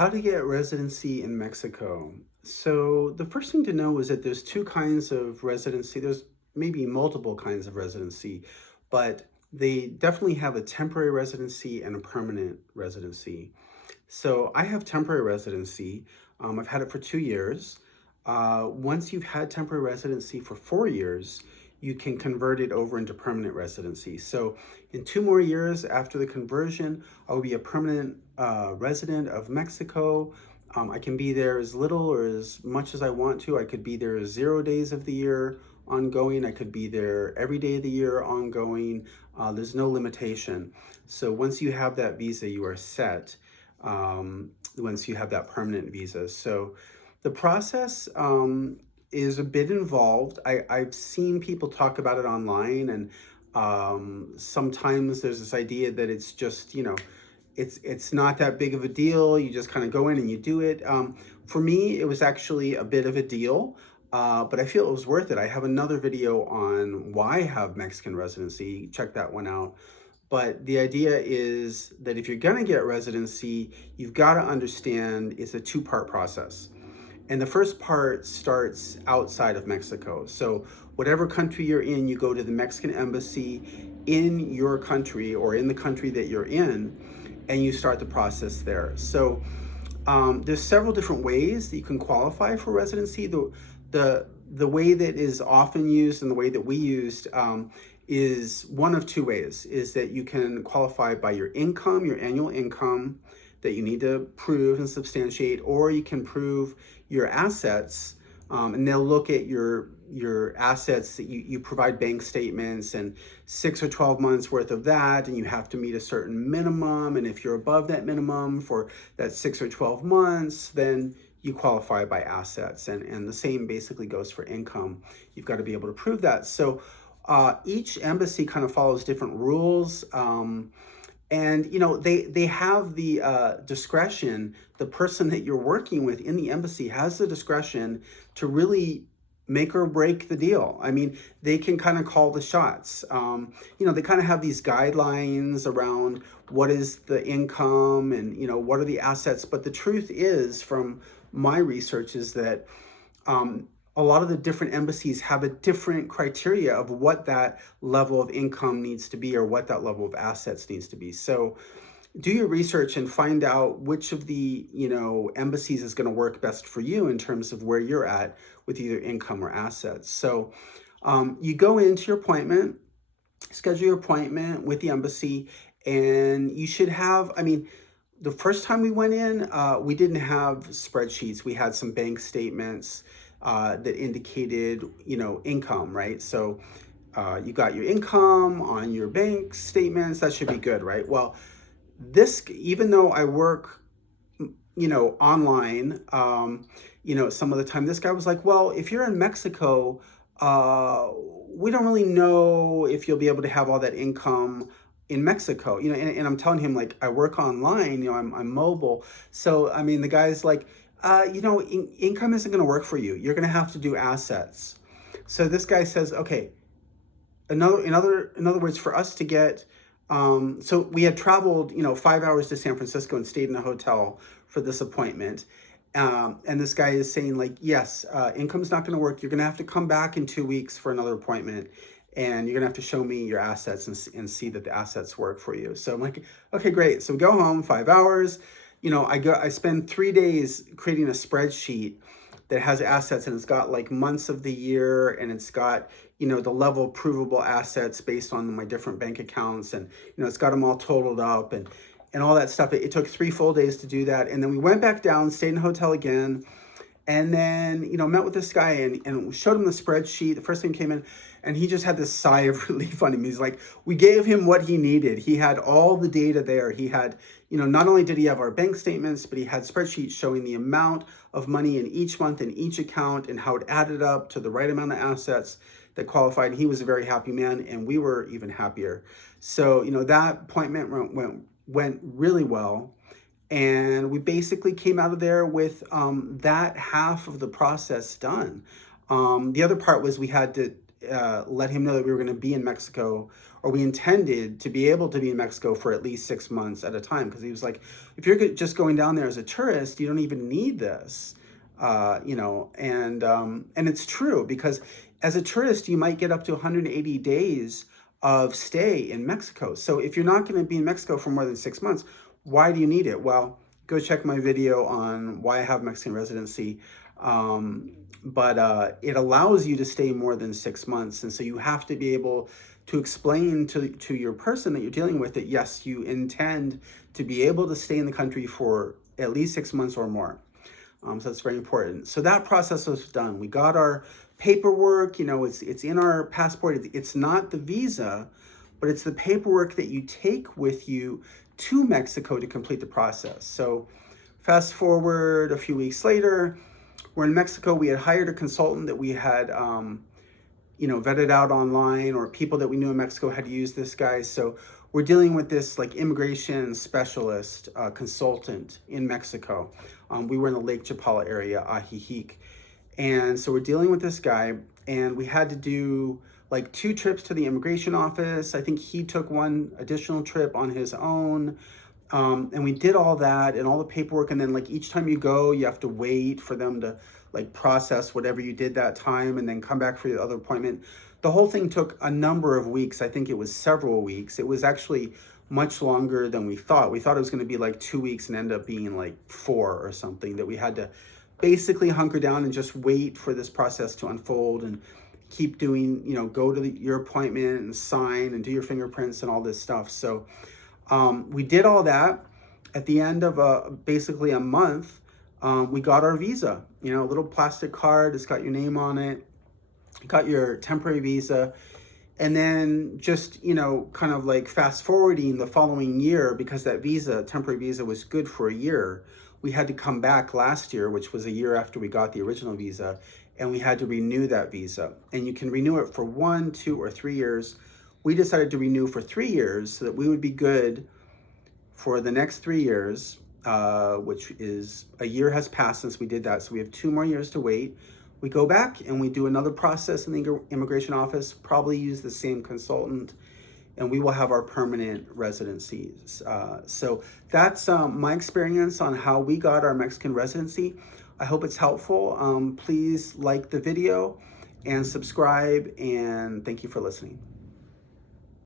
How to get residency in Mexico. So the first thing to know is that there's two kinds of residency. There's maybe multiple kinds of residency, but they definitely have a temporary residency and a permanent residency. So I have temporary residency. I've had it for 2 years. Once you've had temporary residency for 4 years, you can convert it over into permanent residency. So in 2 more years after the conversion, I will be a permanent resident of Mexico. I can be there as little or as much as I want to. I could be there 0 days of the year ongoing. I could be there every day of the year ongoing. There's no limitation. So once you have that visa, you are set. Once you have that permanent visa. So the process is a bit involved. I've seen people talk about it online, and sometimes there's this idea that it's just, it's not that big of a deal. You just kind of go in and you do it. For me, it was actually a bit of a deal, but I feel it was worth it. I have another video on why I have Mexican residency. Check that one out. But the idea is that if you're going to get residency, you've got to understand it's a two-part process. And the first part starts outside of Mexico. So whatever country you're in, you go to the Mexican embassy in your country or in the country that you're in, and you start the process there. So there's several different ways that you can qualify for residency. The way that is often used and the way that we used is one of two ways, is that you can qualify by your income, your annual income that you need to prove and substantiate, or you can prove your assets, and they'll look at your assets that you provide bank statements and 6 or 12 months worth of that, and you have to meet a certain minimum, and if you're above that minimum for that 6 or 12 months, then you qualify by assets, and the same basically goes for income. You've got to be able to prove that. So each embassy kind of follows different rules. And they have the discretion. The person that you're working with in the embassy has the discretion to really make or break the deal. I mean, they can kind of call the shots. They kind of have these guidelines around what is the income and what are the assets. But the truth is, from my research, is that a lot of the different embassies have a different criteria of what that level of income needs to be or what that level of assets needs to be. So do your research and find out which of the embassies is going to work best for you in terms of where you're at with either income or assets. So you go into your appointment, schedule your appointment with the embassy, and you should have, the first time we went in, we didn't have spreadsheets. We had some bank statements that indicated, income, right? So you got your income on your bank statements. That should be good, right? Well, even though I work, online, some of the time, this guy was like, well, if you're in Mexico, we don't really know if you'll be able to have all that income in Mexico, and I'm telling him, like, I work online, I'm mobile. So, the guy's like, income isn't going to work for you. You're going to have to do assets. So this guy says, okay, in other words, for us to get, so we had traveled, 5 hours to San Francisco and stayed in a hotel for this appointment. And this guy is saying, like, yes, income's not going to work. You're going to have to come back in 2 weeks for another appointment. And you're going to have to show me your assets and see that the assets work for you. So I'm like, okay, great. So we go home, 5 hours. I spend 3 days creating a spreadsheet that has assets, and it's got like months of the year, and it's got, the level of provable assets based on my different bank accounts, and, it's got them all totaled up and all that stuff. It took 3 full days to do that. And then we went back down, stayed in the hotel again, and then, met with this guy and showed him the spreadsheet. The first thing came in, and he just had this sigh of relief on him. He's like, we gave him what he needed. He had all the data there. He had, not only did he have our bank statements, but he had spreadsheets showing the amount of money in each month in each account and how it added up to the right amount of assets that qualified. He was a very happy man, and we were even happier. So, that appointment went really well. And we basically came out of there with that half of the process done. The other part was we had to let him know that we were going to be in Mexico, or we intended to be able to be in Mexico for at least 6 months at a time. Because he was like, if you're just going down there as a tourist, you don't even need this, and it's true, because as a tourist, you might get up to 180 days of stay in Mexico. So if you're not going to be in Mexico for more than 6 months, why do you need it? Well, go check my video on why I have Mexican residency. But it allows you to stay more than 6 months. And so you have to be able to explain to your person that you're dealing with that, yes, you intend to be able to stay in the country for at least 6 months or more. So that's very important. So that process was done. We got our paperwork, it's in our passport. It's not the visa, but it's the paperwork that you take with you to Mexico to complete the process. So fast forward a few weeks later, we're in Mexico. We had hired a consultant that we had, vetted out online, or people that we knew in Mexico had used this guy. So we're dealing with this like immigration specialist consultant in Mexico. We were in the Lake Chapala area, Ajijic. And so we're dealing with this guy, and we had to do like 2 trips to the immigration office. I think he took 1 additional trip on his own. And we did all that and all the paperwork. And then like each time you go, you have to wait for them to like process whatever you did that time and then come back for the other appointment. The whole thing took a number of weeks. I think it was several weeks. It was actually much longer than we thought. We thought it was going to be like 2 weeks and end up being like 4 or something, that we had to basically hunker down and just wait for this process to unfold and keep doing, go to your appointment and sign and do your fingerprints and all this stuff. So we did all that. At the end of basically a month, we got our visa, a little plastic card. It's got your name on it. Got your temporary visa. And then just, kind of like fast forwarding the following year, because that temporary visa was good for a year. We had to come back last year, which was a year after we got the original visa, and we had to renew that visa. And you can renew it for 1, 2, or 3 years. We decided to renew for 3 years so that we would be good for the next 3 years, which is a year has passed since we did that. So we have 2 more years to wait. We go back and we do another process in the immigration office, probably use the same consultant, and we will have our permanent residencies. So that's my experience on how we got our Mexican residency. I hope it's helpful. Please like the video and subscribe, and thank you for listening.